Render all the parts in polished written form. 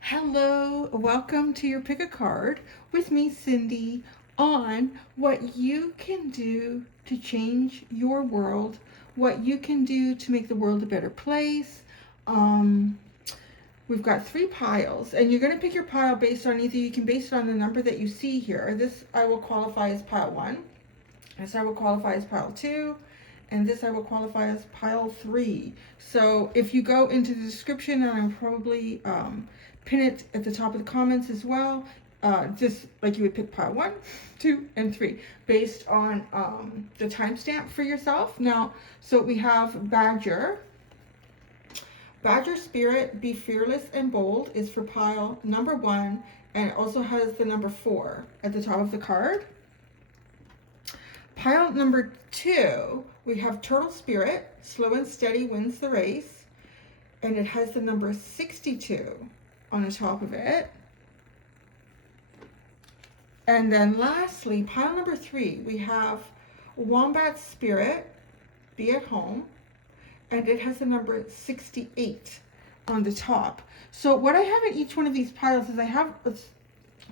Hello, welcome to your pick a card with me, Cindy, on what you can do to change your world, what you can do to make the world a better place. Um, we've got 3 piles, and you're going to pick your pile based on either you can base it on the number that you see here. This I will qualify as pile 1, this I will qualify as pile 2, and this I will qualify as pile 3. So if you go into the description, and I'll probably pin it at the top of the comments as well, just like you would pick pile 1, 2, and 3 based on the timestamp for yourself. Now, so we have Badger. Badger Spirit, Be Fearless and Bold is for pile number 1, and it also has the number 4 at the top of the card. Pile number 2, we have Turtle Spirit, Slow and Steady Wins the Race, and it has the number 62 on the top of it. And then lastly, pile number 3, we have Wombat Spirit, Be at Home, and it has the number 68 on the top. So what I have in each one of these piles is I have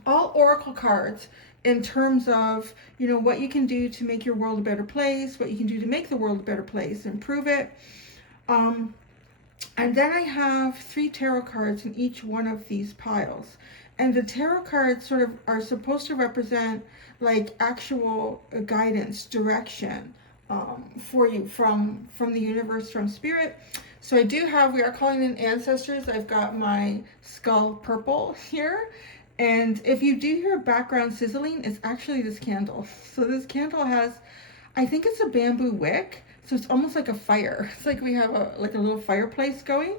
all oracle cards in terms of, you know, what you can do to make your world a better place, what you can do to make the world a better place, improve it. And then I have 3 tarot cards in each one of these piles. And the tarot cards sort of are supposed to represent like actual guidance, direction for you from the universe, from spirit. So I do have, we are calling in ancestors. I've got my skull purple here. And if you do hear background sizzling, it's actually this candle. So this candle has, I think it's a bamboo wick. So it's almost like a fire. It's like we have a little fireplace going.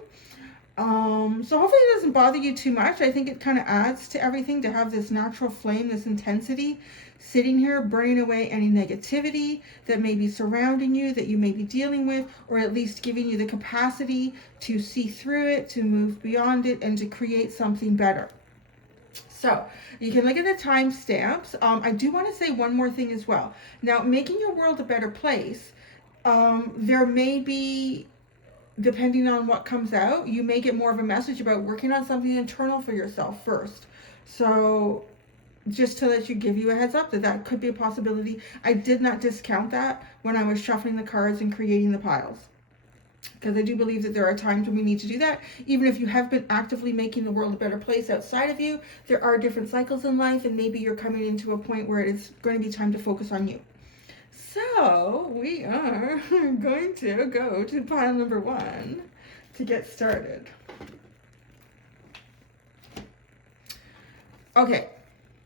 So hopefully it doesn't bother you too much. I think it kind of adds to everything to have this natural flame, this intensity sitting here, burning away any negativity that may be surrounding you, that you may be dealing with, or at least giving you the capacity to see through it, to move beyond it, and to create something better. So you can look at the timestamps. I do want to say one more thing as well. Now, making your world a better place, there may be, depending on what comes out, you may get more of a message about working on something internal for yourself first. So just to give you a heads up that could be a possibility. I did not discount that when I was shuffling the cards and creating the piles, because I do believe that there are times when we need to do that. Even if you have been actively making the world a better place outside of you, there are different cycles in life, and maybe you're coming into a point where it's going to be time to focus on you. So we are going to go to pile number 1 to get started. Okay,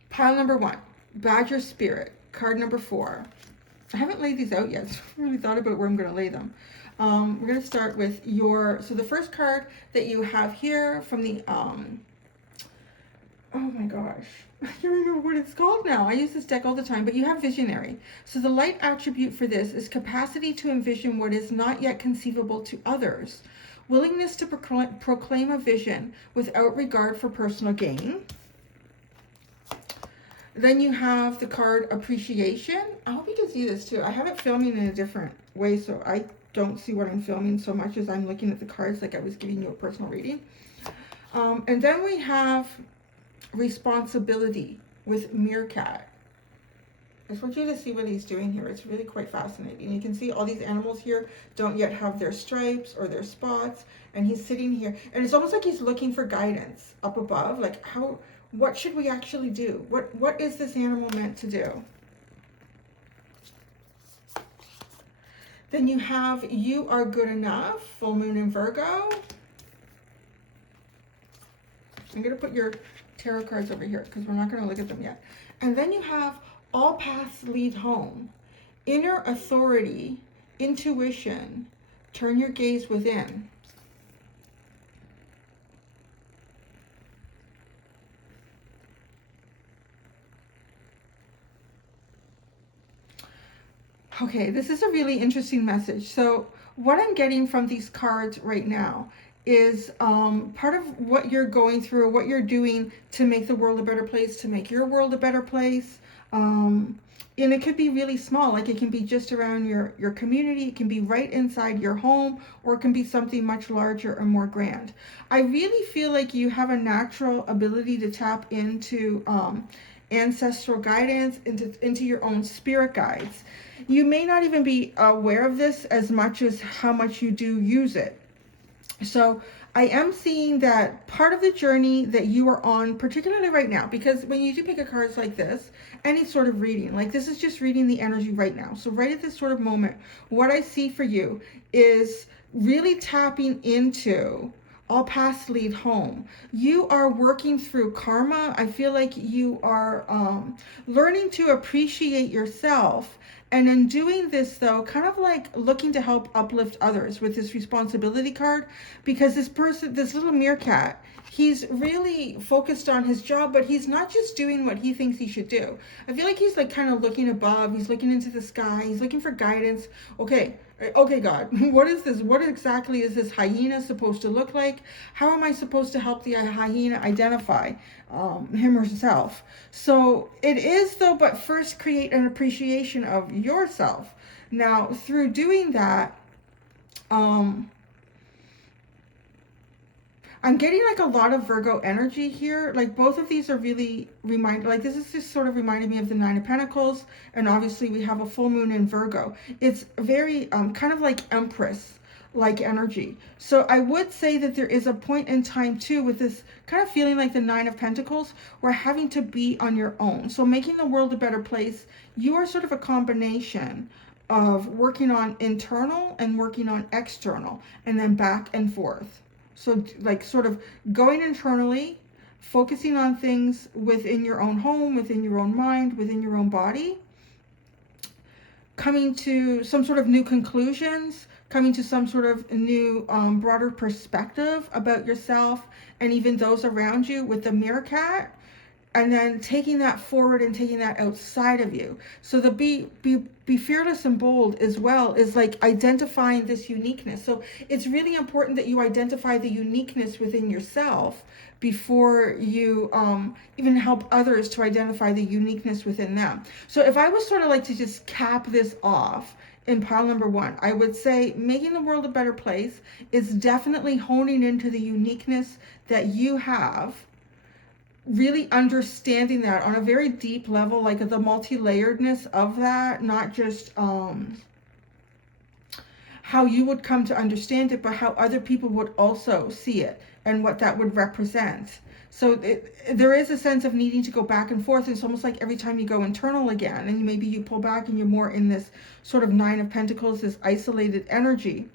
pile number 1, Badger Spirit, card number 4. I haven't laid these out yet, so I really thought about where I'm going to lay them. We're going to start with so the first card that you have here from the, oh my gosh, I can't remember what it's called now. I use this deck all the time, but you have Visionary. So the light attribute for this is capacity to envision what is not yet conceivable to others. Willingness to proclaim a vision without regard for personal gain. Then you have the card Appreciation. I hope you can see this too. I have it filming in a different way, so I don't see what I'm filming so much as I'm looking at the cards like I was giving you a personal reading. And then we have Responsibility with Meerkat. I just want you to see what he's doing here. It's really quite fascinating. You can see all these animals here don't yet have their stripes or their spots, and he's sitting here, and it's almost like he's looking for guidance up above, like what should we actually do? What is this animal meant to do? Then you have You Are Good Enough, full moon in Virgo. I'm going to put your tarot cards over here because we're not going to look at them yet. And then you have All Paths Lead Home, inner authority, intuition, turn your gaze within. Okay, this is a really interesting message. So what I'm getting from these cards right now is part of what you're going through, what you're doing to make the world a better place, to make your world a better place. And it could be really small, like it can be just around your community, it can be right inside your home, or it can be something much larger or more grand. I really feel like you have a natural ability to tap into ancestral guidance, into your own spirit guides. You may not even be aware of this as much as how much you do use it. So I am seeing that part of the journey that you are on, particularly right now, because when you do pick a cards like this, any sort of reading, like this is just reading the energy right now. So right at this sort of moment, what I see for you is really tapping into all paths lead home. You are working through karma. I feel like you are learning to appreciate yourself. And in doing this, though, kind of like looking to help uplift others with this responsibility card, because this person, this little meerkat, he's really focused on his job, but he's not just doing what he thinks he should do. I feel like he's like kind of looking above, he's looking into the sky, he's looking for guidance. Okay, God, what is this? What exactly is this hyena supposed to look like? How am I supposed to help the hyena identify him or herself? So it is, though, but first create an appreciation of yourself. Now, through doing that, I'm getting like a lot of Virgo energy here. Like both of these are really like this is just sort of reminding me of the Nine of Pentacles. And obviously we have a full moon in Virgo. It's very kind of like Empress like energy. So I would say that there is a point in time too with this kind of feeling like the Nine of Pentacles, where having to be on your own. So making the world a better place, you are sort of a combination of working on internal and working on external, and then back and forth. So like sort of going internally, focusing on things within your own home, within your own mind, within your own body, coming to some sort of new conclusions, coming to some sort of new broader perspective about yourself and even those around you with the meerkat, and then taking that forward and taking that outside of you. So the be fearless and bold as well is like identifying this uniqueness. So it's really important that you identify the uniqueness within yourself before you even help others to identify the uniqueness within them. So if I was sort of like to just cap this off in pile number one, I would say making the world a better place is definitely honing into the uniqueness that you have, really understanding that on a very deep level, like the multi-layeredness of that, not just how you would come to understand it, but how other people would also see it and what that would represent. So there is a sense of needing to go back and forth. It's almost like every time you go internal again, and maybe you pull back and you're more in this sort of Nine of Pentacles, this isolated energy.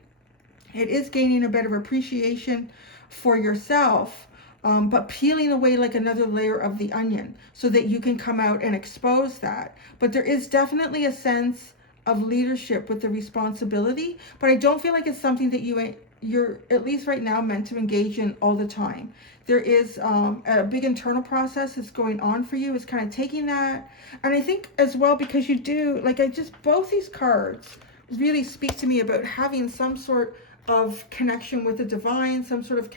It is gaining a bit of appreciation for yourself, but peeling away like another layer of the onion so that you can come out and expose that. But there is definitely a sense of leadership with the responsibility, but I don't feel like it's something that you're at least right now meant to engage in all the time. There is a big internal process that's going on for you. It's kind of taking that. And I think as well, because you do, like both these cards really speak to me about having some sort of connection with the divine, some sort of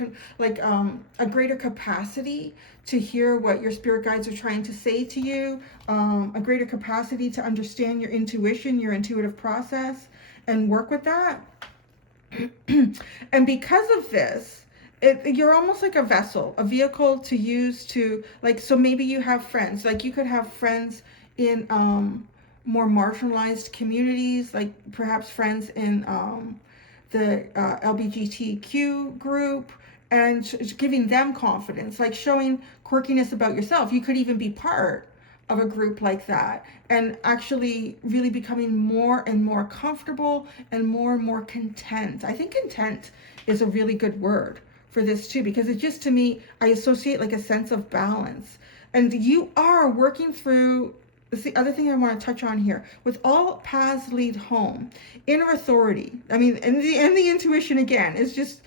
a greater capacity to hear what your spirit guides are trying to say to you, a greater capacity to understand your intuition, your intuitive process, and work with that. And because of this, you're almost like a vessel, a vehicle to use to, like, so maybe you have friends, like you could have friends in more marginalized communities, like perhaps friends in the LGBTQ group, and giving them confidence, like showing quirkiness about yourself. You could even be part of a group like that and actually really becoming more and more comfortable and more content. I think content is a really good word for this too, because it just, to me, I associate like a sense of balance. And you are working through. That's the other thing I want to touch on here. With all paths lead home, inner authority. I mean, and the intuition again is just,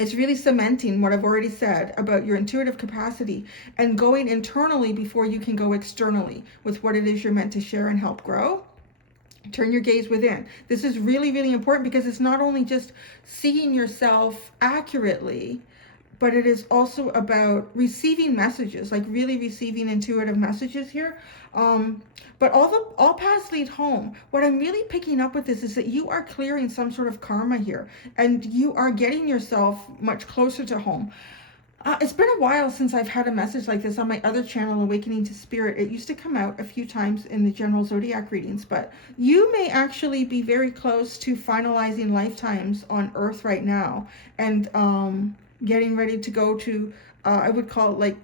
it's really cementing what I've already said about your intuitive capacity and going internally before you can go externally with what it is you're meant to share and help grow. Turn your gaze within. This is really, really important, because it's not only just seeing yourself accurately, but it is also about receiving messages, like really receiving intuitive messages here. But all paths lead home. What I'm really picking up with this is that you are clearing some sort of karma here, and you are getting yourself much closer to home. It's been a while since I've had a message like this on my other channel, Awakening to Spirit. It used to come out a few times in the general zodiac readings, but you may actually be very close to finalizing lifetimes on Earth right now, and getting ready to go to, I would call it like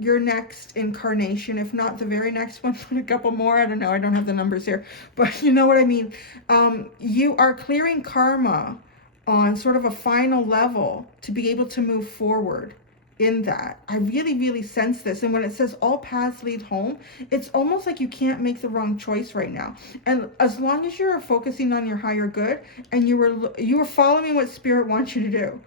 your next incarnation, if not the very next one, but a couple more. I don't know. I don't have the numbers here, but you know what I mean. You are clearing karma on sort of a final level to be able to move forward in that. I really, really sense this. And when it says all paths lead home, it's almost like you can't make the wrong choice right now. And as long as you're focusing on your higher good and you were following what Spirit wants you to do,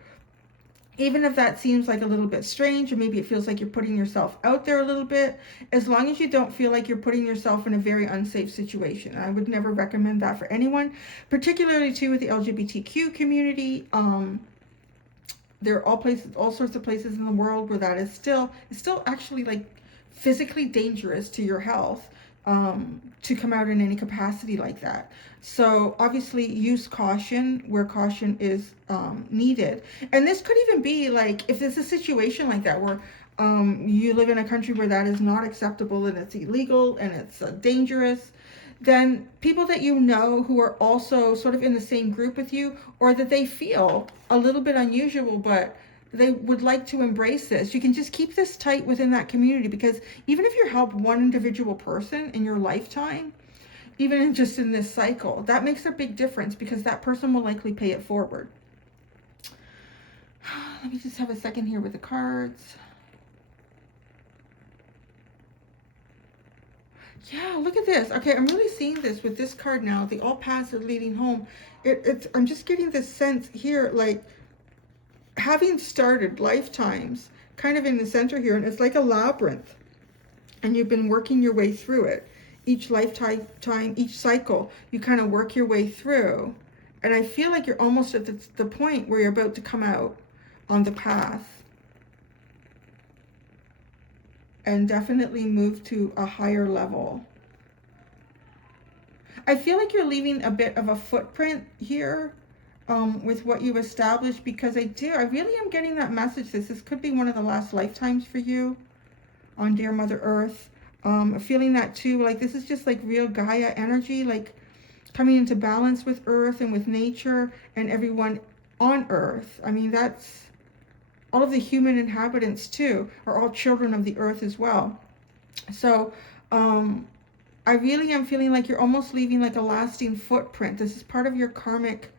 even if that seems like a little bit strange, or maybe it feels like you're putting yourself out there a little bit, as long as you don't feel like you're putting yourself in a very unsafe situation. I would never recommend that for anyone, particularly too with the LGBTQ community. There are all sorts of places in the world where that is still actually like physically dangerous to your health, to come out in any capacity like that. So obviously use caution where caution is needed. And this could even be like, if there's a situation like that where you live in a country where that is not acceptable and it's illegal and it's dangerous, then people that you know who are also sort of in the same group with you, or that they feel a little bit unusual, but they would like to embrace this, you can just keep this tight within that community, because even if you help one individual person in your lifetime, even just in this cycle, that makes a big difference, because that person will likely pay it forward. Let me just have a second here with the cards. Yeah, look at this. Okay, I'm really seeing this with this card now. The all paths are leading home. I'm just getting this sense here, like having started lifetimes kind of in the center here, and it's like a labyrinth, and you've been working your way through it. Each lifetime, each cycle, you kind of work your way through. And I feel like you're almost at the point where you're about to come out on the path and definitely move to a higher level. I feel like you're leaving a bit of a footprint here with what you've established, because I really am getting that message. This could be one of the last lifetimes for you on Dear Mother Earth. Feeling that too, like this is just like real Gaia energy, like coming into balance with Earth and with nature and everyone on Earth. I mean, that's all of the human inhabitants too are all children of the Earth as well. So I really am feeling like you're almost leaving like a lasting footprint. This is part of your karmic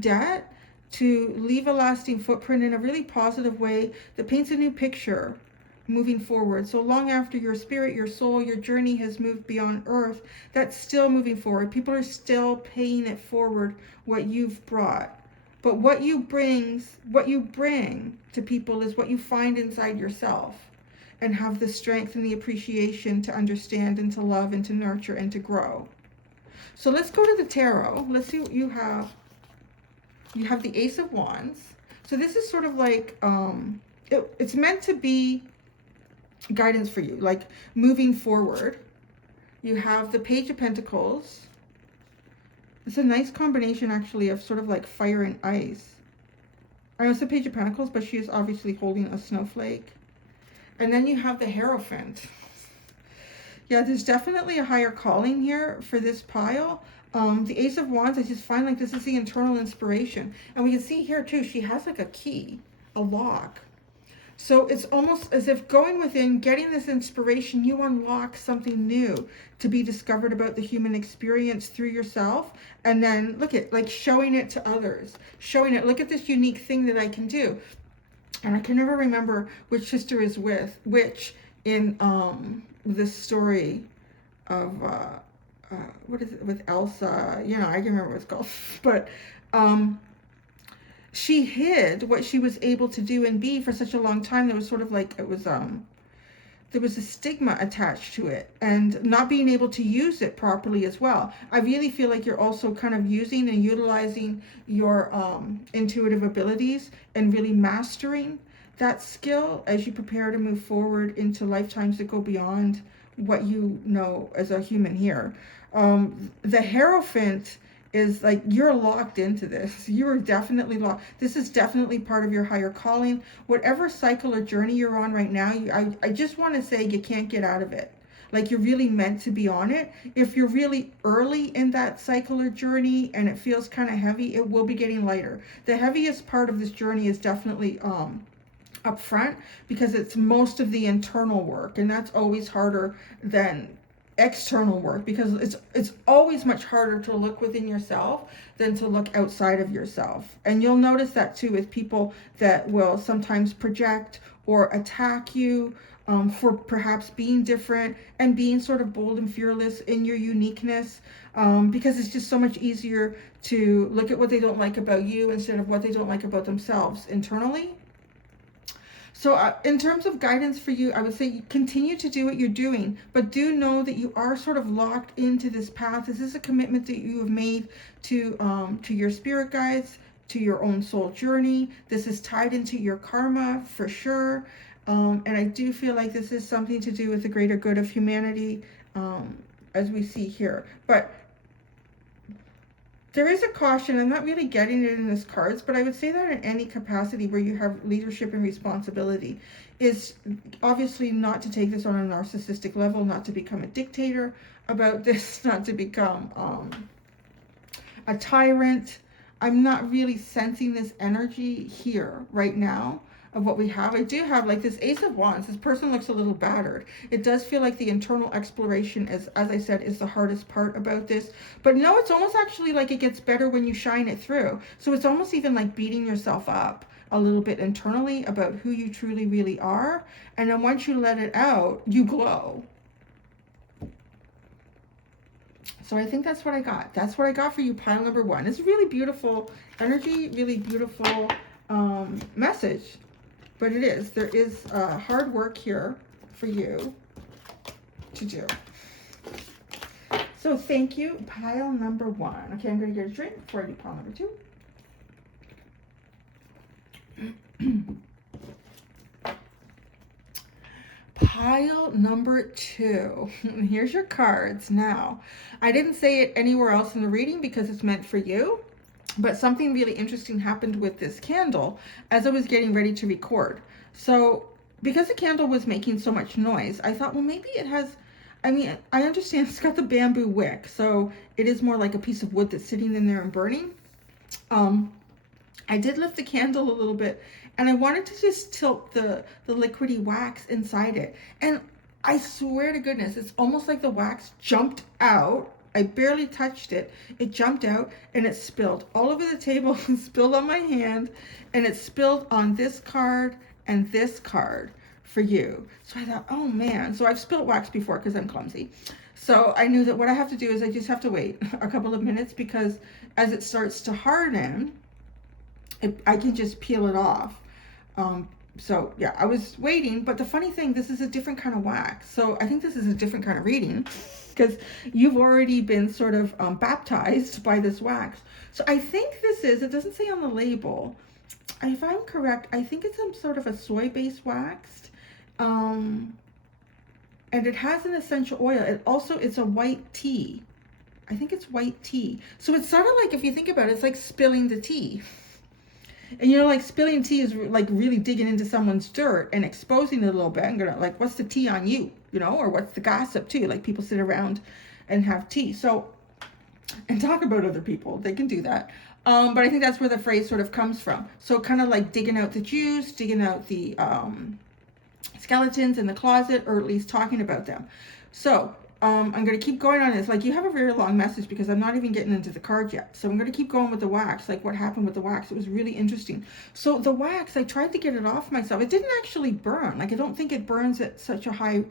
debt, to leave a lasting footprint in a really positive way that paints a new picture moving forward. So long after your spirit, your soul, your journey has moved beyond Earth, that's still moving forward. People are still paying it forward, what you've brought. But what you bring to people is what you find inside yourself, and have the strength and the appreciation to understand and to love and to nurture and to grow. So let's go to the tarot. Let's see what you have. You have the Ace of Wands. So this is sort of like, it's meant to be guidance for you, like moving forward. You have the Page of Pentacles. It's a nice combination actually of sort of like fire and ice. I know it's the Page of Pentacles, but she is obviously holding a snowflake. And then you have the Hierophant. Yeah, there's definitely a higher calling here for this pile. The Ace of Wands, I just find like this is the internal inspiration. And we can see here too, she has like a key, a lock. So it's almost as if going within, getting this inspiration, you unlock something new to be discovered about the human experience through yourself. And then look at, like, showing it to others, showing it, look at this unique thing that I can do. And I can never remember which sister is with which in this story of, what is it, with Elsa, you know, I can remember what it's called, but she hid what she was able to do and be for such a long time. There was sort of like, it was, there was a stigma attached to it, and not being able to use it properly as well. I really feel like you're also kind of using and utilizing your intuitive abilities and really mastering that skill as you prepare to move forward into lifetimes that go beyond what you know as a human here. The Hierophant is like, you're locked into this. You are definitely locked. This is definitely part of your higher calling. Whatever cycle or journey you're on right now, I just want to say you can't get out of it. Like, you're really meant to be on it. If you're really early in that cycle or journey and it feels kind of heavy, it will be getting lighter. The heaviest part of this journey is definitely up front, because it's most of the internal work, and that's always harder than external work, because it's always much harder to look within yourself than to look outside of yourself. And you'll notice that too with people that will sometimes project or attack you for perhaps being different and being sort of bold and fearless in your uniqueness, because it's just so much easier to look at what they don't like about you instead of what they don't like about themselves internally. So in terms of guidance for you, I would say continue to do what you're doing, but do know that you are sort of locked into this path. This is a commitment that you have made to your spirit guides, to your own soul journey. This is tied into your karma for sure. And I do feel like this is something to do with the greater good of humanity, as we see here. But there is a caution. I'm not really getting it in this cards, but I would say that in any capacity where you have leadership and responsibility is obviously not to take this on a narcissistic level, not to become a dictator about this, not to become a tyrant. I'm not really sensing this energy here right now of what we have. I do have like this Ace of Wands. This person looks a little battered. It does feel like the internal exploration, as I said, is the hardest part about this. But no, it's almost actually like it gets better when you shine it through. So it's almost even like beating yourself up a little bit internally about who you truly really are. And then once you let it out, you glow. So I think that's what I got. That's what I got for you, pile number one. It's really beautiful energy, really beautiful message. But it is. There is hard work here for you to do. So thank you, pile number one. Okay, I'm going to get a drink before I do pile number two. Pile number two. Here's your cards. Now, I didn't say it anywhere else in the reading because it's meant for you. But something really interesting happened with this candle as I was getting ready to record. So because the candle was making so much noise, I thought, well, maybe it has, I mean, I understand it's got the bamboo wick, so it is more like a piece of wood that's sitting in there and burning. I did lift the candle a little bit, and I wanted to just tilt the liquidy wax inside it. And I swear to goodness, it's almost like the wax jumped out. I barely touched it. It jumped out and it spilled all over the table, spilled on my hand, and it spilled on this card and this card for you. So I thought, oh man. So I've spilled wax before because I'm clumsy. So I knew that what I have to do is I just have to wait a couple of minutes, because as it starts to harden, I can just peel it off. So yeah, I was waiting, but the funny thing, this is a different kind of wax. So I think this is a different kind of reading, because you've already been sort of baptized by this wax. So I think this is, it doesn't say on the label, if I'm correct, I think it's some sort of a soy-based wax. And it has an essential oil. It's a white tea. I think it's white tea. So it's sort of like, if you think about it, it's like spilling the tea. And you know, like spilling tea is like really digging into someone's dirt and exposing it a little bit. I'm gonna, like, what's the tea on you? You know, or what's the gossip too? Like, people sit around and have tea. So, and talk about other people. They can do that. But I think that's where the phrase sort of comes from. So kind of like digging out the juice, digging out the skeletons in the closet, or at least talking about them. So I'm going to keep going on this. Like, you have a very long message because I'm not even getting into the card yet. So I'm going to keep going with the wax, like what happened with the wax. It was really interesting. So the wax, I tried to get it off myself. It didn't actually burn. Like, I don't think it burns at such a high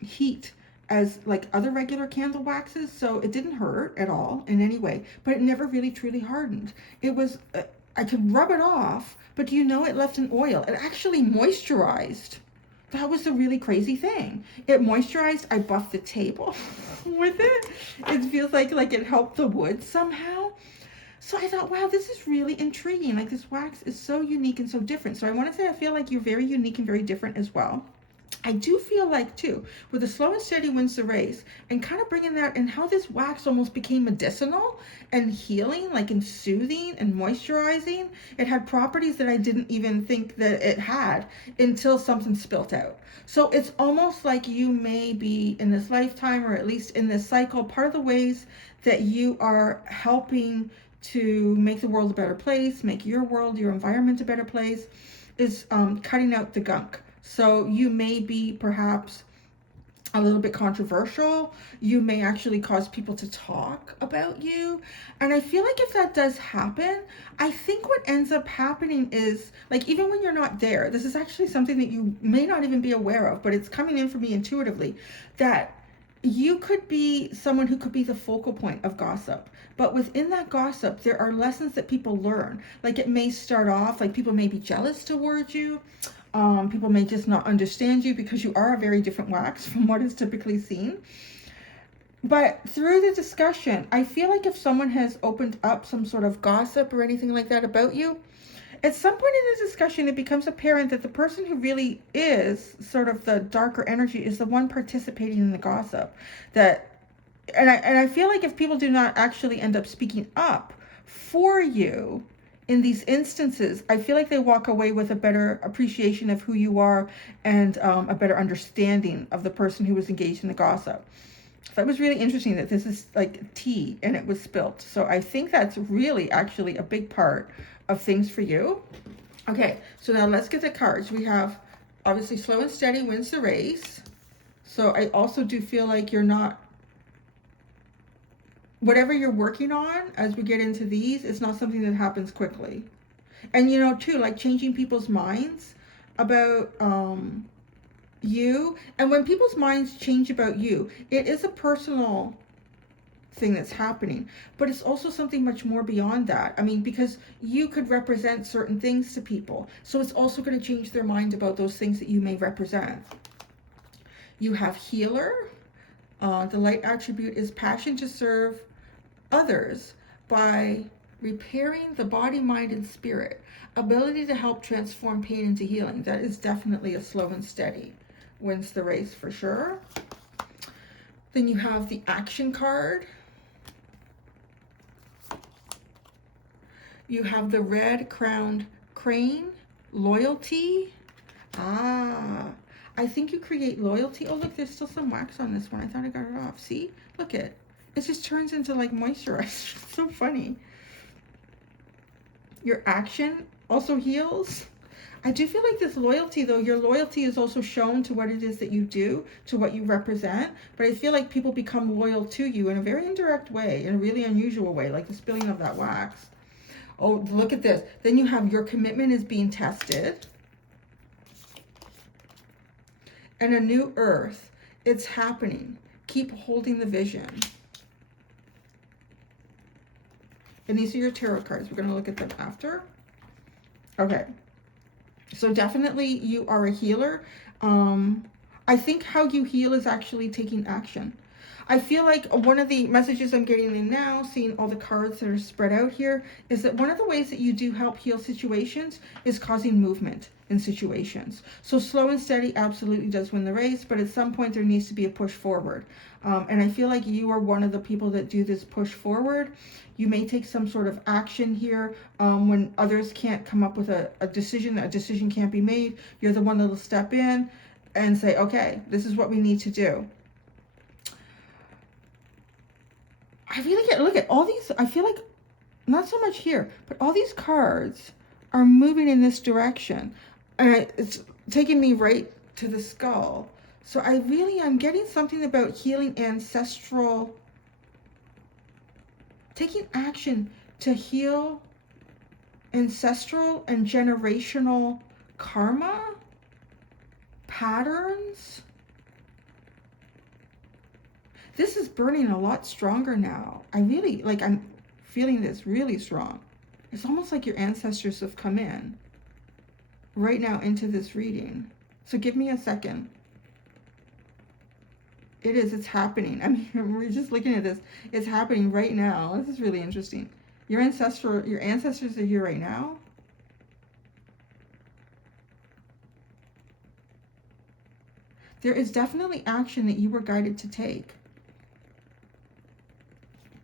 heat as like other regular candle waxes. So it didn't hurt at all in any way, but it never really truly hardened. It was, I could rub it off, but do you know, it left an oil. It actually moisturized. That was the really crazy thing. It moisturized. I buffed the table with it. It feels like it helped the wood somehow. So I thought, wow, this is really intriguing. Like, this wax is so unique and so different. So I want to say I feel like you're very unique and very different as well. I do feel like, too, with the slow and steady wins the race, and kind of bringing that, and how this wax almost became medicinal and healing, like, and soothing and moisturizing. It had properties that I didn't even think that it had until something spilt out. So it's almost like you may be in this lifetime, or at least in this cycle, part of the ways that you are helping to make the world a better place, make your world, your environment a better place, is cutting out the gunk. So you may be perhaps a little bit controversial. You may actually cause people to talk about you. And I feel like if that does happen, I think what ends up happening is, like, even when you're not there, this is actually something that you may not even be aware of, but it's coming in for me intuitively, that you could be someone who could be the focal point of gossip. But within that gossip, there are lessons that people learn. Like, it may start off, like, people may be jealous towards you. People may just not understand you because you are a very different wax from what is typically seen. But through the discussion, I feel like if someone has opened up some sort of gossip or anything like that about you, at some point in the discussion, it becomes apparent that the person who really is sort of the darker energy is the one participating in the gossip. And I feel like if people do not actually end up speaking up for you in these instances, I feel like they walk away with a better appreciation of who you are, and a better understanding of the person who was engaged in the gossip. That was really interesting that this is like tea and it was spilt. So I think that's really actually a big part of things for you. Okay, so now let's get the cards. We have, obviously, slow and steady wins the race. So I also do feel like you're not, whatever you're working on as we get into these, it's not something that happens quickly. And, you know, too, like, changing people's minds about you. And when people's minds change about you, it is a personal thing that's happening, but it's also something much more beyond that. I mean, because you could represent certain things to people, so it's also going to change their mind about those things that you may represent. You have healer. The light attribute is passion to serve others by repairing the body, mind, and spirit. Ability to help transform pain into healing. That is definitely a slow and steady wins the race for sure. Then you have the action card. You have the red crowned crane, loyalty. I think you create loyalty. Oh, look, there's still some wax on this one. I thought I got it off. See? Look it. It just turns into like moisturizer. So funny. Your action also heals. I do feel like this loyalty, though, your loyalty is also shown to what it is that you do, to what you represent. But I feel like people become loyal to you in a very indirect way, in a really unusual way, like the spilling of that wax. Oh, look at this. Then you have your commitment is being tested. And a new earth. It's happening. Keep holding the vision. And these are your tarot cards. We're going to look at them after. Okay. So definitely you are a healer. I think how you heal is actually taking action. I feel like one of the messages I'm getting in now, seeing all the cards that are spread out here, is that one of the ways that you do help heal situations is causing movement in situations. So slow and steady absolutely does win the race, but at some point there needs to be a push forward. And I feel like you are one of the people that do this push forward. You may take some sort of action here when others can't come up with a decision. A decision can't be made. You're the one that will step in and say, okay, this is what we need to do. I really look at all these, I feel like, not so much here, but all these cards are moving in this direction. And it's taking me right to the skull. So I'm getting something about healing ancestral, taking action to heal ancestral and generational karma, patterns. This is burning a lot stronger now. I'm feeling this really strong. It's almost like your ancestors have come in right now into this reading. So give me a second. It's happening. I mean, we're just looking at this. It's happening right now. This is really interesting. Your ancestors are here right now. There is definitely action that you were guided to take.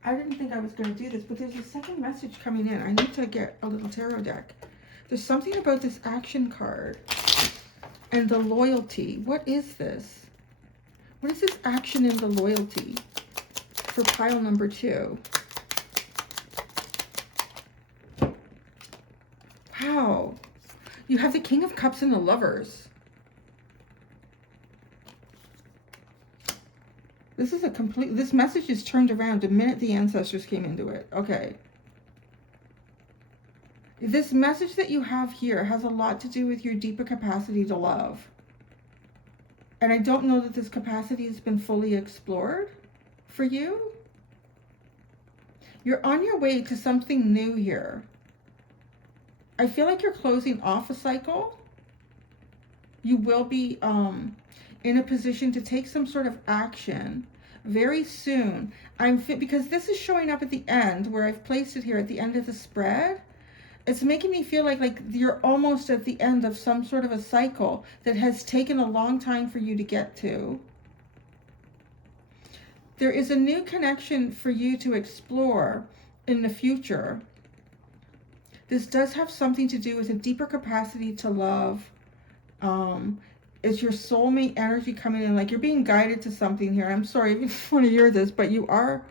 I didn't think I was going to do this, but there's a second message coming in. I need to get a little tarot deck. There's something about this action card and the loyalty. What is this? What is this action and the loyalty for pile number 2? Wow. You have the King of Cups and the Lovers. This message is turned around the minute the ancestors came into it. Okay. This message that you have here has a lot to do with your deeper capacity to love. And I don't know that this capacity has been fully explored for you. You're on your way to something new here. I feel like you're closing off a cycle. You will be in a position to take some sort of action very soon. Because this is showing up at the end where I've placed it here at the end of the spread. It's making me feel like you're almost at the end of some sort of a cycle that has taken a long time for you to get to. There is a new connection for you to explore in the future. This does have something to do with a deeper capacity to love. It's your soulmate energy coming in, like you're being guided to something here. I'm sorry if you want to hear this, but you are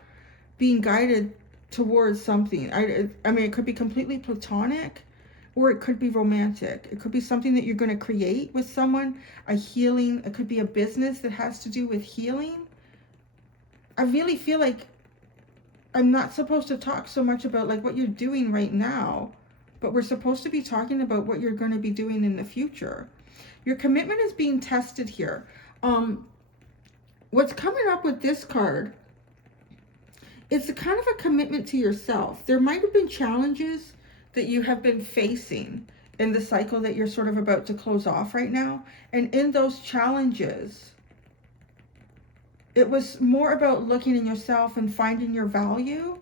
being guided towards something. I mean, it could be completely platonic, or it could be romantic. It could be something that you're going to create with someone, a healing. It could be a business that has to do with healing. I really feel like I'm not supposed to talk so much about like what you're doing right now, but we're supposed to be talking about what you're going to be doing in the future. Your commitment is being tested here. What's coming up with this card, it's a kind of a commitment to yourself. There might have been challenges that you have been facing in the cycle that you're sort of about to close off right now. And in those challenges, it was more about looking in yourself and finding your value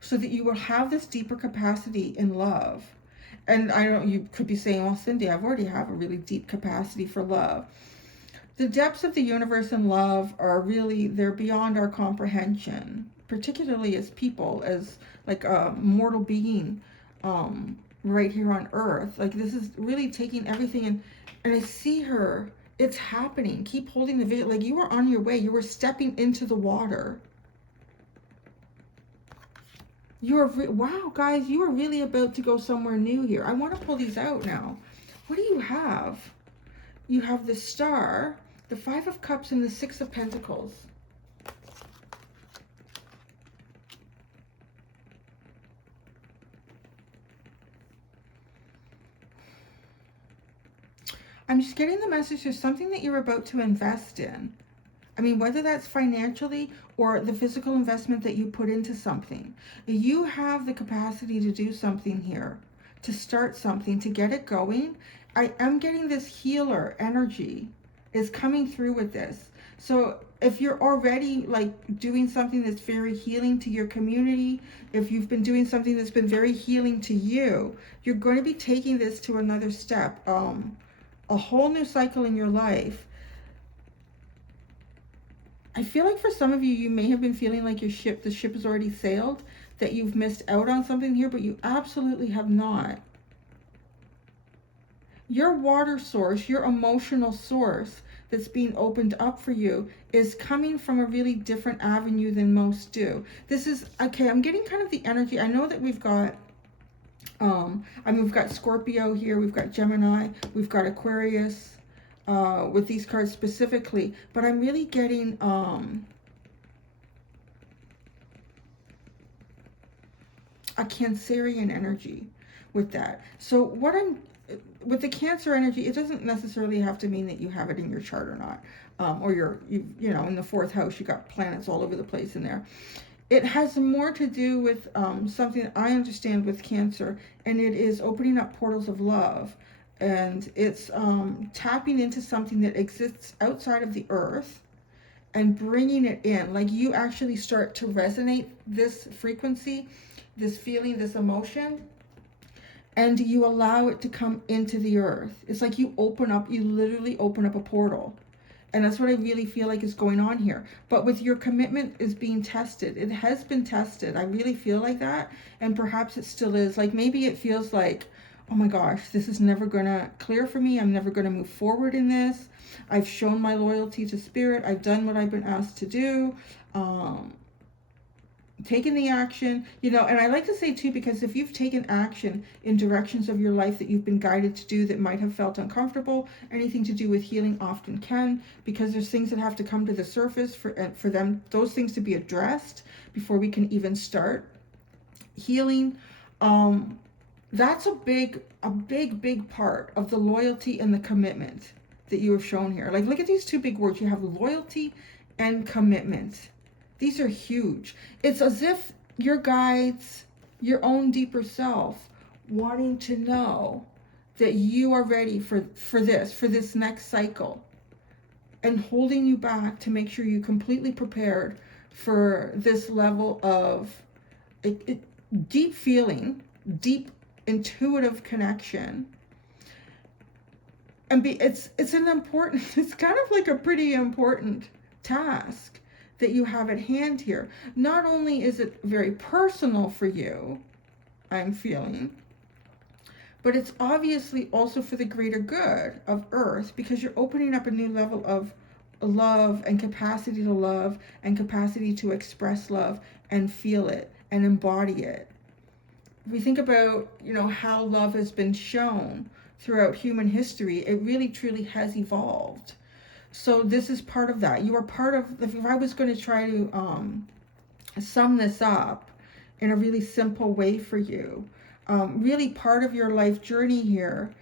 so that you will have this deeper capacity in love. And you could be saying, well, Cindy, I've already have a really deep capacity for love. The depths of the universe and love are really, they're beyond our comprehension, particularly as people, as like a mortal being right here on earth. Like this is really taking everything and I see her, it's happening. Keep holding the vision. Like you were on your way. You were stepping into the water. Wow, guys, you are really about to go somewhere new here. I want to pull these out now. What do you have? You have the Star, the Five of Cups, and the Six of Pentacles. I'm just getting the message there's something that you're about to invest in. I mean, whether that's financially or the physical investment that you put into something. You have the capacity to do something here, to start something, to get it going. I am getting this healer energy is coming through with this. So if you're already like doing something that's very healing to your community, if you've been doing something that's been very healing to you, you're going to be taking this to another step, a whole new cycle in your life. I feel like for some of you, you may have been feeling like the ship has already sailed, that you've missed out on something here, but you absolutely have not. Your water source, your emotional source that's being opened up for you is coming from a really different avenue than most do. This is, okay, I'm getting kind of the energy. I know that we've got, we've got Scorpio here, we've got Gemini, we've got Aquarius, with these cards specifically, but I'm really getting a Cancerian energy with that. So with the Cancer energy, it doesn't necessarily have to mean that you have it in your chart or not, or you know, in the 4th house, you got planets all over the place in there. It has more to do with something I understand with Cancer, and it is opening up portals of love. And it's tapping into something that exists outside of the earth and bringing it in. Like you actually start to resonate this frequency this feeling, this emotion, and you allow it to come into the earth. It's like you literally open up a portal. And that's what I really feel like is going on here. But with your commitment is being tested. It has been tested. I really feel like that. And perhaps it still is. Like maybe it feels like, oh my gosh, this is never going to clear for me. I'm never going to move forward in this. I've shown my loyalty to spirit. I've done what I've been asked to do. Taken the action, and I like to say too, because if you've taken action in directions of your life that you've been guided to do that might have felt uncomfortable, anything to do with healing often can, because there's things that have to come to the surface for them, those things to be addressed before we can even start healing. That's a big part of the loyalty and the commitment that you have shown here. Like, look at these two big words. You have loyalty and commitment. These are huge. It's as if your guides, your own deeper self, wanting to know that you are ready for this next cycle, and holding you back to make sure you're completely prepared for this level of deep feeling, deep intuitive connection. And it's kind of like a pretty important task that you have at hand here. Not only is it very personal for you, I'm feeling, but it's obviously also for the greater good of Earth, because you're opening up a new level of love and capacity to love and capacity to express love and feel it and embody it. If we think about, how love has been shown throughout human history, it really truly has evolved. So this is part of that. You are part of, if I was going to try to sum this up in a really simple way for you, really part of your life journey here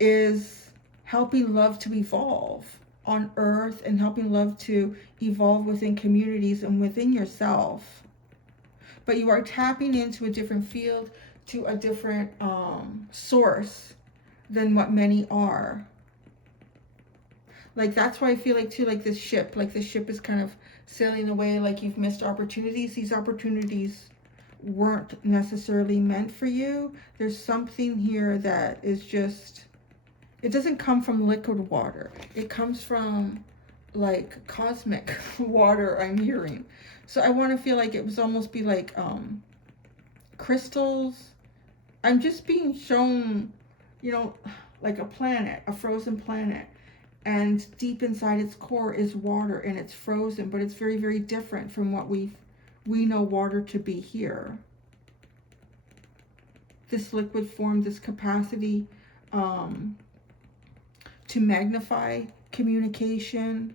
is helping love to evolve on Earth and helping love to evolve within communities and within yourself. But you are tapping into a different field, to a different source than what many are. Like, that's why I feel like too, like this ship is kind of sailing away, like you've missed opportunities. These opportunities weren't necessarily meant for you. There's something here that is just, it doesn't come from liquid water. It comes from like cosmic water, I'm hearing. So I want to feel like it was almost be like crystals. I'm just being shown, like a planet, a frozen planet. And deep inside its core is water, and it's frozen, but it's very, very different from what we know water to be here. This liquid form, this capacity to magnify communication,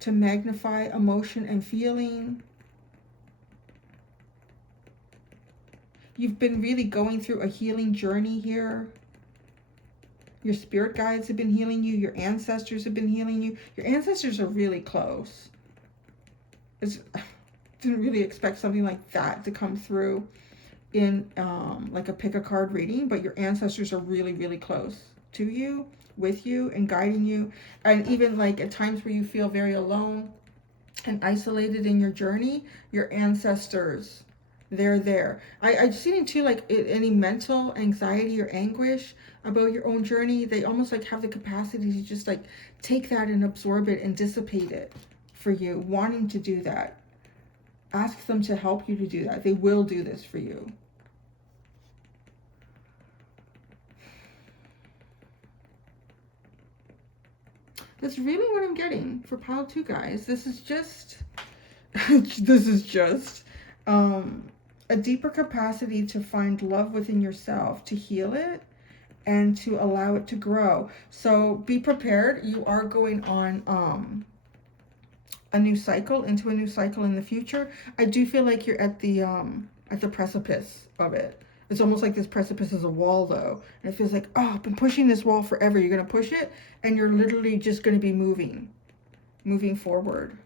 to magnify emotion and feeling. You've been really going through a healing journey here. Your spirit guides have been healing you. Your ancestors have been healing you. Your ancestors are really close. Didn't really expect something like that to come through in like a pick a card reading, but your ancestors are really, really close to you, with you, and guiding you. And even like at times where you feel very alone and isolated in your journey, your ancestors, they're there. I've seen it too, like any mental anxiety or anguish about your own journey, they almost like have the capacity to just like take that and absorb it and dissipate it for you, wanting to do that. Ask them to help you to do that. They will do this for you. That's really what I'm getting for pile 2, guys. This is just a deeper capacity to find love within yourself, to heal it, and to allow it to grow. So be prepared. You are going on a new cycle, into a new cycle in the future. I do feel like you're at the precipice of it. It's almost like this precipice is a wall, though. And it feels like, oh, I've been pushing this wall forever. You're going to push it, and you're literally just going to be moving forward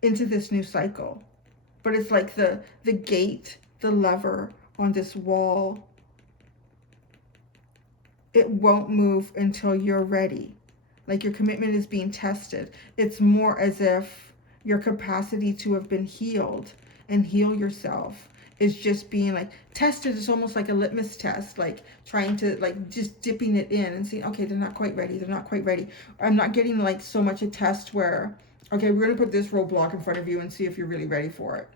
into this new cycle. But it's like the gate, the lever on this wall. It won't move until you're ready. Like your commitment is being tested. It's more as if your capacity to have been healed and heal yourself is just being like tested. Is almost like a litmus test, like trying to like just dipping it in and seeing, okay, they're not quite ready. They're not quite ready. I'm not getting like so much a test where, okay, we're going to put this roadblock in front of you and see if you're really ready for it.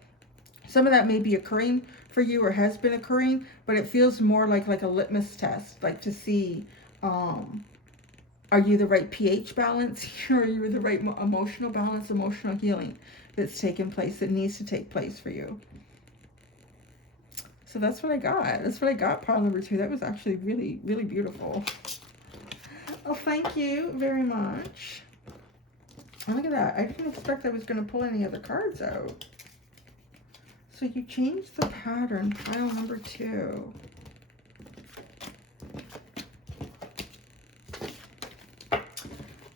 Some of that may be occurring for you or has been occurring, but it feels more like a litmus test, like to see, are you the right pH balance? Are you the right emotional balance, emotional healing that's taking place, that needs to take place for you? So that's what I got. That's what I got, pile number 2. That was actually really, really beautiful. Oh, thank you very much. Oh, look at that. I didn't expect I was going to pull any other cards out. So you changed the pattern, pile number 2.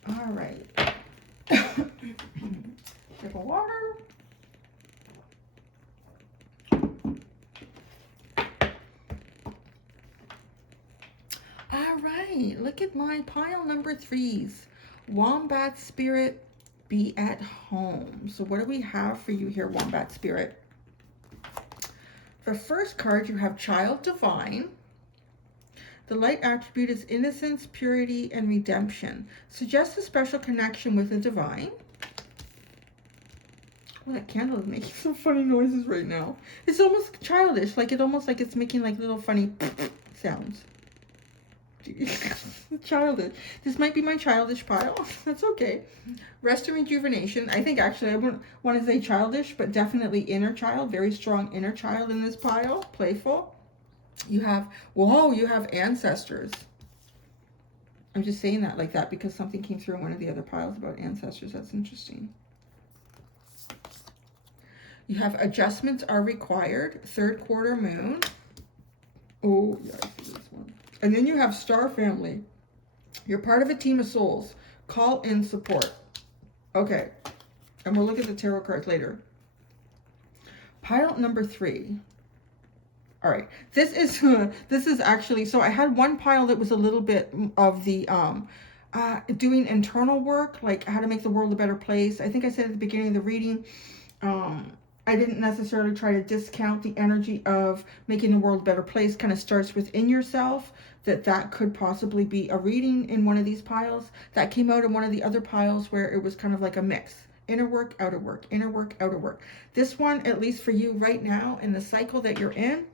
All right. Sip of water. All right, look at my pile number 3s. Wombat Spirit, be at home. So what do we have for you here, Wombat Spirit? The first card, you have Child Divine. The light attribute is innocence, purity, and redemption. Suggests a special connection with the divine. Oh, that candle is making some funny noises right now. It's almost childish, like it's making like little funny sounds. Childish. This might be my childish pile. That's okay. Rest and rejuvenation. I think actually I wouldn't want to say childish, but definitely inner child. Very strong inner child in this pile. Playful. You have, whoa, you have ancestors. I'm just saying that like that because something came through in one of the other piles about ancestors. That's interesting. You have adjustments are required. Third quarter moon. Oh, yeah, I see this one. And then you have Star Family. You're part of a team of souls. Call in support. Okay. And we'll look at the tarot cards later. Pile number 3. All right. This is actually, so I had one pile that was a little bit of the doing internal work, like how to make the world a better place. I think I said at the beginning of the reading, I didn't necessarily try to discount the energy of making the world a better place. Kind of starts within yourself. That could possibly be a reading in one of these piles. That came out in one of the other piles where it was kind of like a mix. Inner work, outer work, inner work, outer work. This one, at least for you right now in the cycle that you're in,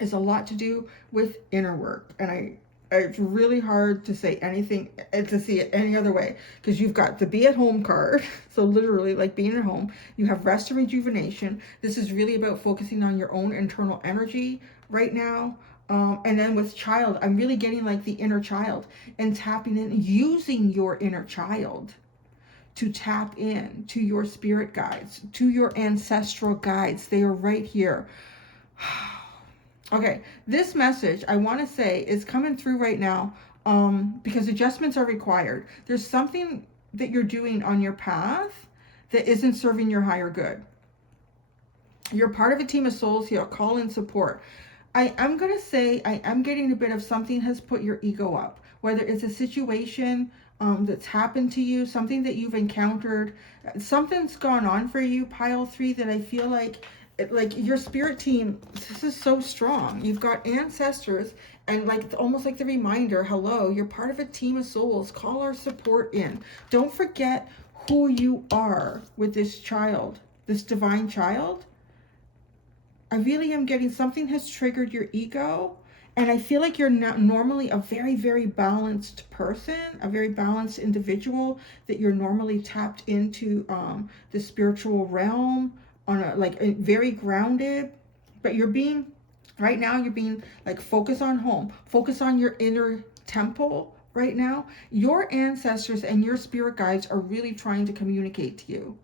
is a lot to do with inner work. And it's really hard to say anything, to see it any other way, because you've got the be at home card. So literally like being at home. You have rest and rejuvenation. This is really about focusing on your own internal energy right now. And then with child, I'm really getting like the inner child and tapping in, using your inner child to tap in to your spirit guides, to your ancestral guides. They are right here. Okay, this message I want to say is coming through right now because adjustments are required. There's something that you're doing on your path that isn't serving your higher good. You're part of a team of souls here. Call in support. I'm going to say I am getting a bit of something has put your ego up, whether it's a situation that's happened to you, something that you've encountered, something's gone on for you, pile 3, that I feel like your spirit team, this is so strong. You've got ancestors and like almost like the reminder, hello, you're part of a team of souls. Call our support in. Don't forget who you are with this child, this divine child. I really am getting something has triggered your ego. And I feel like you're not normally a very, very balanced person, a very balanced individual, that you're normally tapped into the spiritual realm on a very grounded, but you're being, right now you're being like, focus on home, focus on your inner temple right now. Your ancestors and your spirit guides are really trying to communicate to you.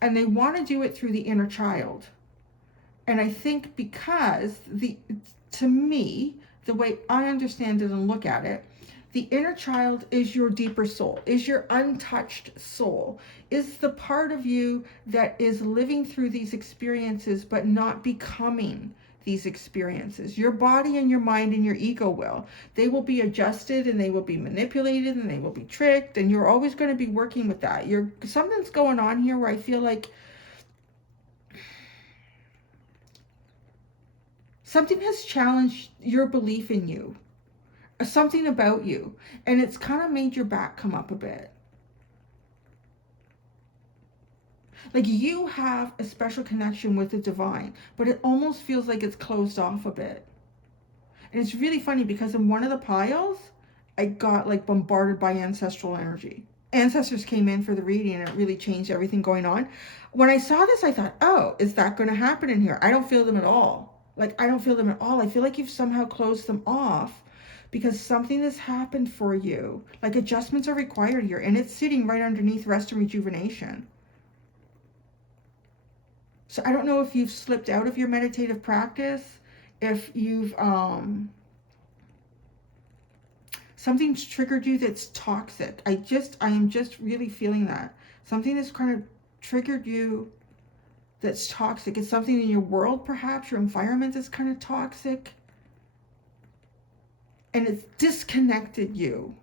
And they want to do it through the inner child. And I think because to me, the way I understand it and look at it, the inner child is your deeper soul, is your untouched soul, is the part of you that is living through these experiences but not becoming these experiences. Your body and your mind and your ego will. They will be adjusted and they will be manipulated and they will be tricked, and you're always going to be working with that. Something's going on here where I feel like Something has challenged your belief in you, something about you, and it's kind of made your back come up a bit. Like you have a special connection with the divine, but it almost feels like it's closed off a bit. And it's really funny because in one of the piles, I got like bombarded by ancestral energy. Ancestors came in for the reading and it really changed everything going on. When I saw this, I thought, oh, is that going to happen in here? I don't feel them at all. Like, I don't feel them at all. I feel like you've somehow closed them off because something has happened for you. Like adjustments are required here, and it's sitting right underneath rest and rejuvenation. So I don't know if you've slipped out of your meditative practice, if you've something's triggered you that's toxic. I am just really feeling that. Something has kind of triggered you that's toxic. It's something in your world, perhaps. Your environment is kind of toxic. And it's disconnected you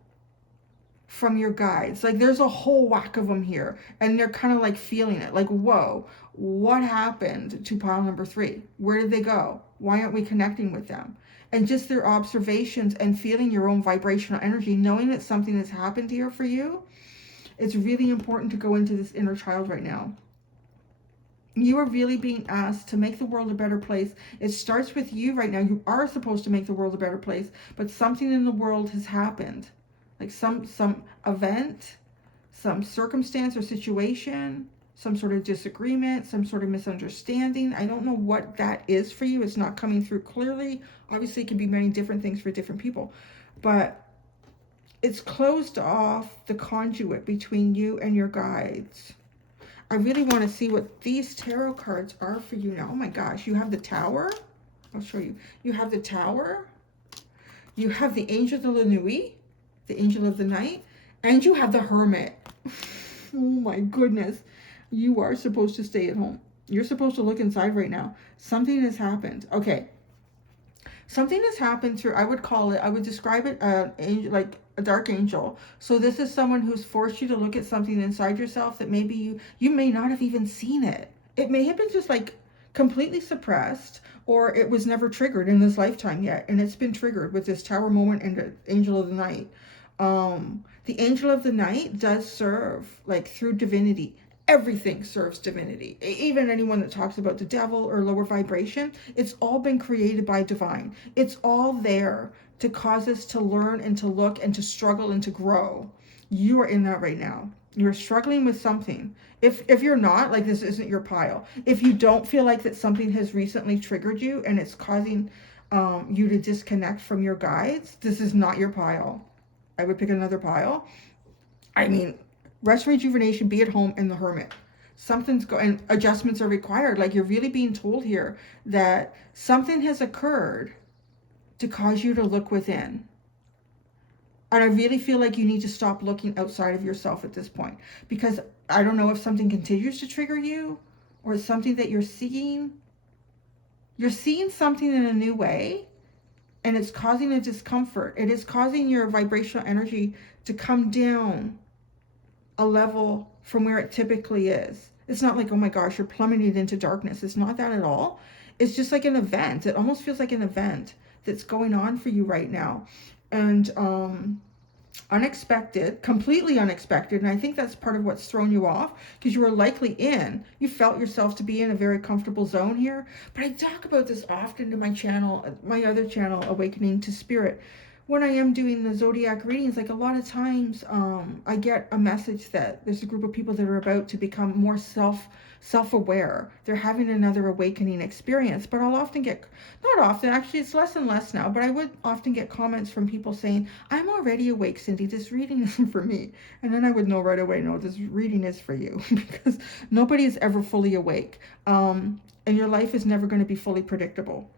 from your guides. Like there's a whole whack of them here. And they're kind of like feeling it. Like, whoa, what happened to pile number 3? Where did they go? Why aren't we connecting with them? And just their observations and feeling your own vibrational energy, knowing that something has happened here for you. It's really important to go into this inner child right now. You are really being asked to make the world a better place. It starts with you right now. You are supposed to make the world a better place, but something in the world has happened. Like some event, some circumstance or situation, some sort of disagreement, some sort of misunderstanding. I don't know what that is for you. It's not coming through clearly. Obviously, it can be many different things for different people, but it's closed off the conduit between you and your guides. I really want to see what these tarot cards are for you now. Oh my gosh, you have the Tower. I'll show you. You have the Tower. You have the Angel de la Nuit, the Angel of the Night, and you have the Hermit. Oh my goodness. You are supposed to stay at home. You're supposed to look inside right now. Something has happened. Okay. Something has happened through, I would describe it like a dark angel. So this is someone who's forced you to look at something inside yourself that maybe you may not have even seen it. It may have been just like completely suppressed, or it was never triggered in this lifetime yet. And it's been triggered with this Tower moment and the Angel of the Night. The Angel of the Night does serve like through divinity. Everything serves divinity. Even anyone that talks about the devil or lower vibration, it's all been created by divine. It's all there to cause us to learn and to look and to struggle and to grow. You are in that right now. You're struggling with something. If you're not, like this isn't your pile. If you don't feel like that something has recently triggered you and it's causing you to disconnect from your guides, this is not your pile. I would pick another pile. I mean, rest, rejuvenation, be at home, and the Hermit. Something's and adjustments are required. Like you're really being told here that something has occurred to cause you to look within. And I really feel like you need to stop looking outside of yourself at this point, because I don't know if something continues to trigger you or it's something that you're seeing. You're seeing something in a new way, and it's causing a discomfort. It is causing your vibrational energy to come down a level from where it typically is. It's not like, oh my gosh, you're plummeting into darkness. It's not that at all. It's just like an event. It almost feels like an event that's going on for you right now. And unexpected, completely unexpected. And I think that's part of what's thrown you off, because you were likely you felt yourself to be in a very comfortable zone here. But I talk about this often to my channel, my other channel, Awakening to Spirit. When I am doing the zodiac readings, like a lot of times I get a message that there's a group of people that are about to become more self-aware. They're having another awakening experience. But I'll often get, not often, actually it's less and less now, but I would often get comments from people saying, I'm already awake, Cindy, this reading isn't for me. And then I would know right away, no, this reading is for you, because nobody is ever fully awake. And your life is never going to be fully predictable.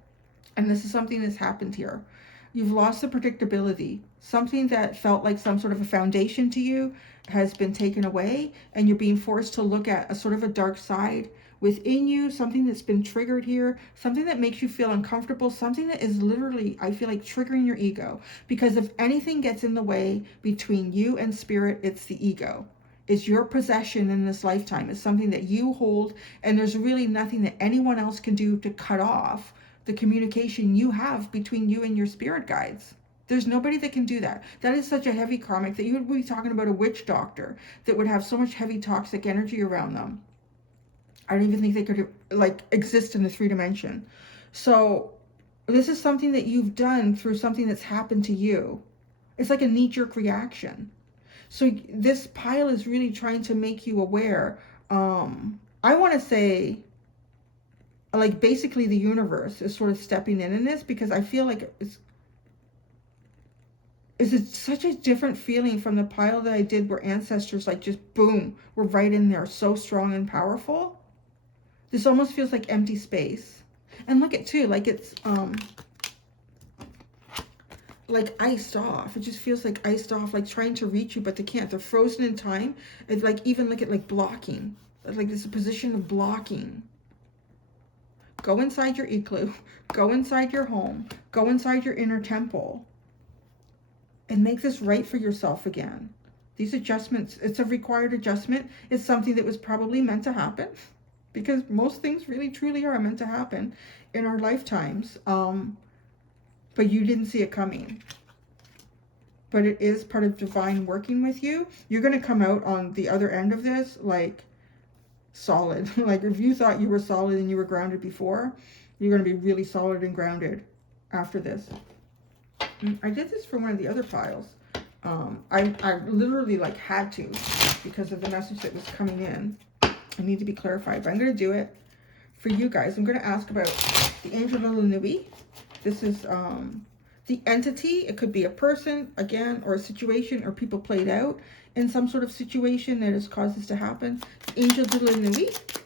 And this is something that's happened here. You've lost the predictability. Something that felt like some sort of a foundation to you has been taken away, and you're being forced to look at a sort of a dark side within you, something that's been triggered here, something that makes you feel uncomfortable, something that is literally, I feel like, triggering your ego. Because if anything gets in the way between you and spirit, it's the ego. It's your possession in this lifetime. It's something that you hold, and there's really nothing that anyone else can do to cut off the communication you have between you and your spirit guides. There's nobody that can do that. That is such a heavy karmic that you would be talking about a witch doctor that would have so much heavy toxic energy around them. I don't even think they could like exist in the 3 dimension. So this is something that you've done through something that's happened to you. It's like a knee-jerk reaction. So this pile is really trying to make you aware. I want to say, like, basically the universe is sort of stepping in this, because I feel like it's such a different feeling from the pile that I did where ancestors, like, just boom, were right in there, so strong and powerful. This almost feels like empty space. And look at too, like it's like iced off. It just feels like iced off, like trying to reach you, but they can't. They're frozen in time. It's like, even look at like blocking. Like this position of blocking. Go inside your igloo. Go inside your home. Go inside your inner temple. And make this right for yourself again. These adjustments, it's a required adjustment. It's something that was probably meant to happen. Because most things really truly are meant to happen in our lifetimes. But you didn't see it coming. But it is part of divine working with you. You're going to come out on the other end of this like solid. Like if you thought you were solid and you were grounded before, you're going to be really solid and grounded after this. I did this for one of the other piles. I literally like had to, because of the message that was coming in. I need to be clarified, but I'm going to do it for you guys. I'm going to ask about the angel of Nui. This is the entity. It could be a person, again, or a situation, or people played out in some sort of situation that has caused this to happen. Angel de la Nuit.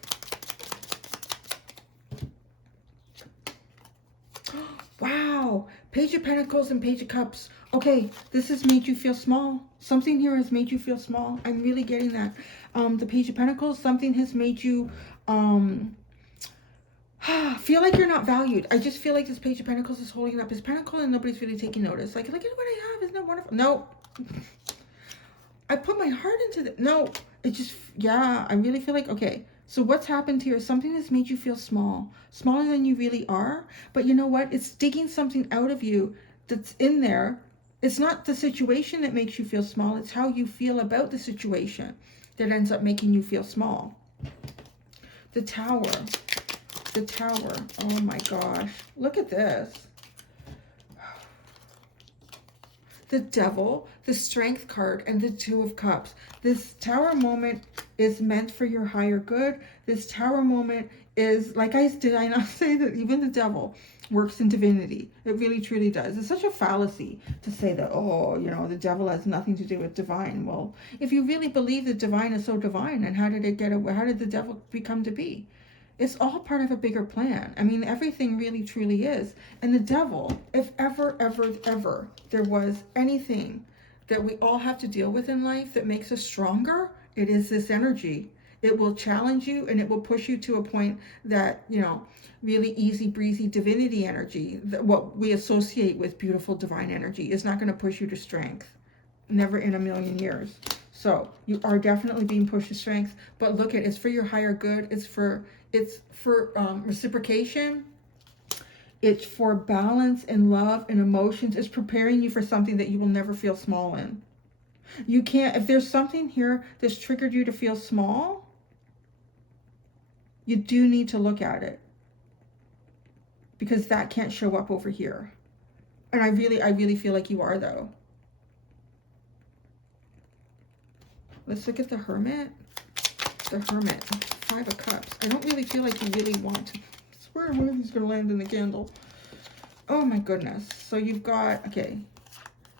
Wow. Page of Pentacles and Page of Cups. Okay, this has made you feel small. Something here has made you feel small. I'm really getting that. The Page of Pentacles, something has made you feel like you're not valued. I just feel like this Page of Pentacles is holding up his pentacle and nobody's really taking notice. Like, look at what I have. Isn't that wonderful? No. I put my heart into it. No. It just, yeah, I really feel like, okay. So what's happened here is something that's made you feel small. Smaller than you really are. But you know what? It's digging something out of you that's in there. It's not the situation that makes you feel small. It's how you feel about the situation that ends up making you feel small. The Tower. The Tower. Oh my gosh. Look at this. The Devil, the Strength card, and the Two of Cups. This Tower moment is meant for your higher good. This Tower moment is, like did I not say that even the devil works in divinity? It really truly does. It's such a fallacy to say that, oh, you know, the devil has nothing to do with divine. Well, if you really believe that divine is so divine, and how did the devil become to be? It's all part of a bigger plan. I mean, everything really truly is. And the devil, if ever there was anything that we all have to deal with in life that makes us stronger, it is this energy. It will challenge you, and it will push you to a point that, you know, really easy breezy divinity energy, that what we associate with beautiful divine energy, is not going to push you to strength. Never in a million years. So you are definitely being pushed to strength, but look at, it's for your higher good. It's for reciprocation. It's for balance and love and emotions. It's preparing you for something that you will never feel small in. You can't, if there's something here that's triggered you to feel small, you do need to look at it, because that can't show up over here. And I really feel like you are, though. Let's look at the Hermit. The Hermit. Five of Cups. I don't really feel like you really want to. I swear one of these is going to land in the candle. Oh my goodness. So you've got, okay,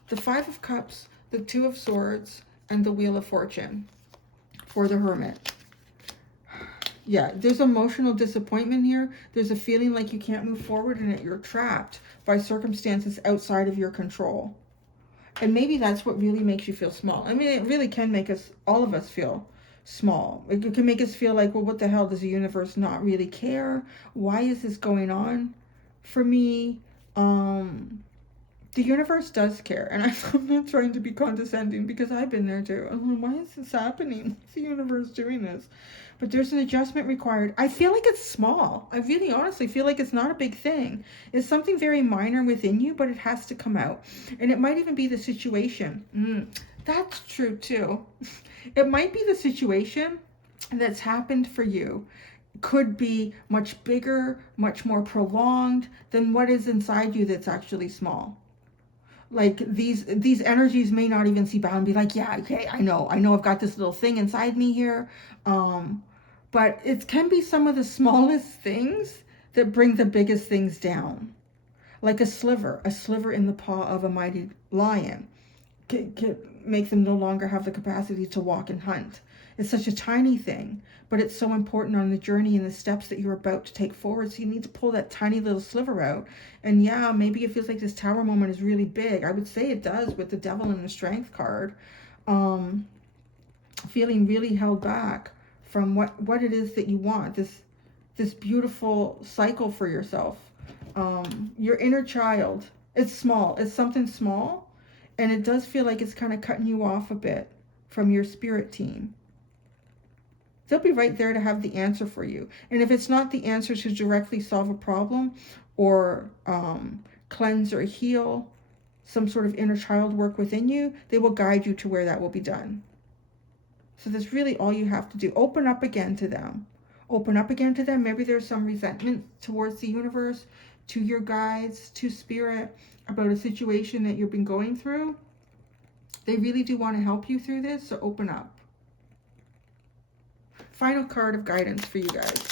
the Five of Cups, the Two of Swords, and the Wheel of Fortune for the Hermit. Yeah, there's emotional disappointment here. There's a feeling like you can't move forward and that you're trapped by circumstances outside of your control. And maybe that's what really makes you feel small. I mean, it really can make us, all of us, feel small. It can make us feel like, well, what the hell, does the universe not really care? Why is this going on for me? The universe does care, and I'm not trying to be condescending because I've been there too. I'm like, why is this happening? Why's the universe doing this? But there's an adjustment required. I feel like it's small. I really honestly feel like it's not a big thing. It's something very minor within you, but it has to come out. And it might even be the situation. That's true too. It might be the situation that's happened for you could be much bigger, much more prolonged than what is inside you that's actually small. Like these energies may not even see bound and be like, yeah, okay, I know I've got this little thing inside me here. But it can be some of the smallest things that bring the biggest things down. Like a sliver in the paw of a mighty lion can make them no longer have the capacity to walk and hunt. It's such a tiny thing, but it's so important on the journey and the steps that you're about to take forward. So you need to pull that tiny little sliver out. And yeah, maybe it feels like this tower moment is really big. I would say it does with the devil and the strength card. Feeling really held back from what it is that you want. This beautiful cycle for yourself. Your inner child. It's small. It's something small. And it does feel like it's kind of cutting you off a bit from your spirit team. They'll be right there to have the answer for you. And if it's not the answer to directly solve a problem or cleanse or heal some sort of inner child work within you, they will guide you to where that will be done. So that's really all you have to do. Open up again to them. Open up again to them. Maybe there's some resentment towards the universe, to your guides, to spirit, about a situation that you've been going through. They really do want to help you through this, so open up. Final card of guidance for you guys.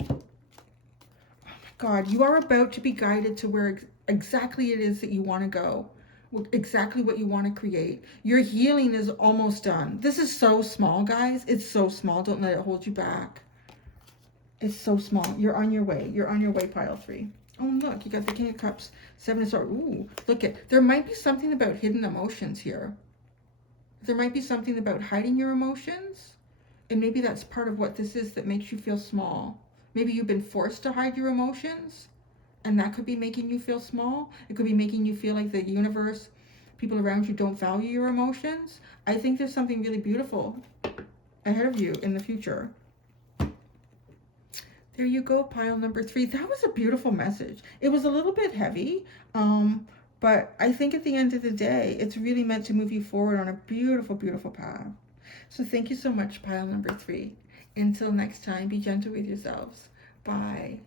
Oh my God, you are about to be guided to where exactly it is that you want to go. Exactly what you want to create. Your healing is almost done. This is so small, guys. It's so small. Don't let it hold you back. It's so small. You're on your way. You're on your way, pile 3. Oh, look, you got the King of Cups, 7 of Swords. Ooh, look at. There might be something about hidden emotions here. There might be something about hiding your emotions. And maybe that's part of what this is that makes you feel small. Maybe you've been forced to hide your emotions. And that could be making you feel small. It could be making you feel like the universe, people around you don't value your emotions. I think there's something really beautiful ahead of you in the future. There you go, pile number 3. That was a beautiful message. It was a little bit heavy, but I think at the end of the day, it's really meant to move you forward on a beautiful, beautiful path. So thank you so much, pile number 3. Until next time, be gentle with yourselves. Bye.